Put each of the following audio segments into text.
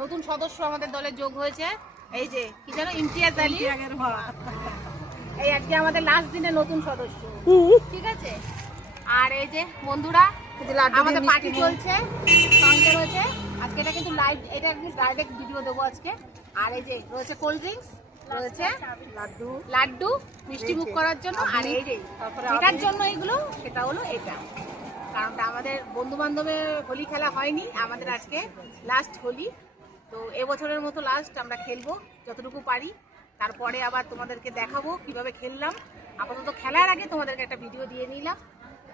নতুন সদস্য আমাদের দলে যোগ হয়েছে। এই যে কি জানো, ইমতিয়াজ আলী। এই আজকে আমাদের লাস্ট দিনের নতুন সদস্য, ঠিক আছে। আর এই যে বন্ধুরা, আমাদের পার্টি চলছে, সঙ্গে রয়েছে আজকে। এটা কিন্তু লাইভ, এটা একদম ডাইরেক্ট ভিডিও দেবো আজকে। আর এই যে রয়েছে কোল্ড ড্রিঙ্কস, রয়েছে লাড্ডু মিষ্টি মুখ করার জন্য। আর এই যে এটার জন্য এগুলো, সেটা হলো এটা, কারণটা আমাদের বন্ধু বান্ধবের হোলি খেলা হয়নি, আমাদের আজকে লাস্ট হোলি। তো এবছরের মতো লাস্ট আমরা খেলবো যতটুকু পারি, তারপরে আবার তোমাদেরকে দেখাবো কিভাবে খেললাম। আপাতত খেলার আগে তোমাদেরকে একটা ভিডিও দিয়ে নিলাম।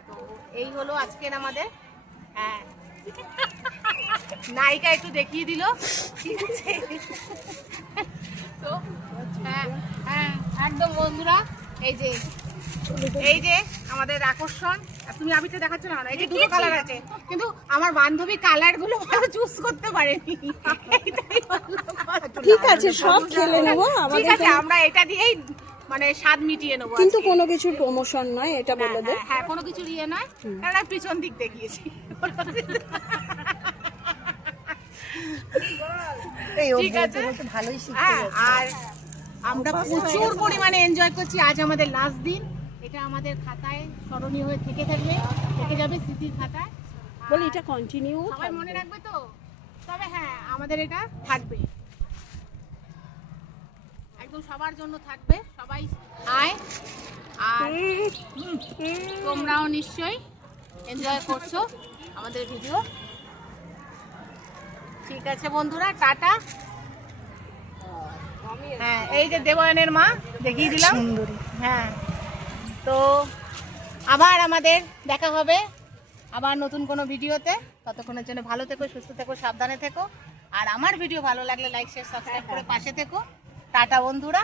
তো এই হলো আজকের আমাদের, হ্যাঁ নায়িকা একটু দেখিয়ে দিল, ঠিক আছে। তো হ্যাঁ হ্যাঁ একদম বন্ধুরা, এই যে আমাদের আকর্ষণ। তুমি আবিরটা দেখাচ্ছ না, এই যে দুটো কালার আছে, কিন্তু আমার বান্ধবী কালার গুলো ভালো চুজ করতে পারেনি। ঠিক আছে, সব খেলে নেবো, ঠিক আছে, আমরা এটা দিয়েই মানে স্বাদ মিটিয়ে নেবো। কিন্তু কোনো কিছুর প্রমোশন নয়, এটা বলে দে। হ্যাঁ, কোনো কিছু ইয়ে নয়, কারণ পিছন দিক দেখিয়েছি। ঠিক আছে, ভালোই হ্যাঁ। আর আমরা প্রচুর পরিমাণে এনজয় করছি। আজ আমাদের লাস্ট দিন, এটা আমাদের খাতায় স্মরণীয় হয়ে থেকে যাবে স্মৃতির খাতায়। বলি এটা কন্টিনিউ সবাই মনে রাখবে তো। তবে হ্যাঁ, আমাদের এটা থাকবে, একদম সবার জন্য থাকবে। সবাই আয়, আর তোমরাও নিশ্চয়ই এনজয় করছো আমাদের ভিডিও। ঠিক আছে বন্ধুরা, টাটা। হ্যাঁ, এই যে দেবয়ানের মা দেখিয়ে দিলাম, হ্যাঁ। তো আবার আমাদের দেখা হবে আবার নতুন কোনো ভিডিওতে। ততক্ষণের জন্য ভালো থেকো, সুস্থ থেকো, সাবধানে থেকো। আর আমার ভিডিও ভালো লাগলে লাইক শেয়ার সাবস্ক্রাইব করে পাশে থেকো। টাটা বন্ধুরা।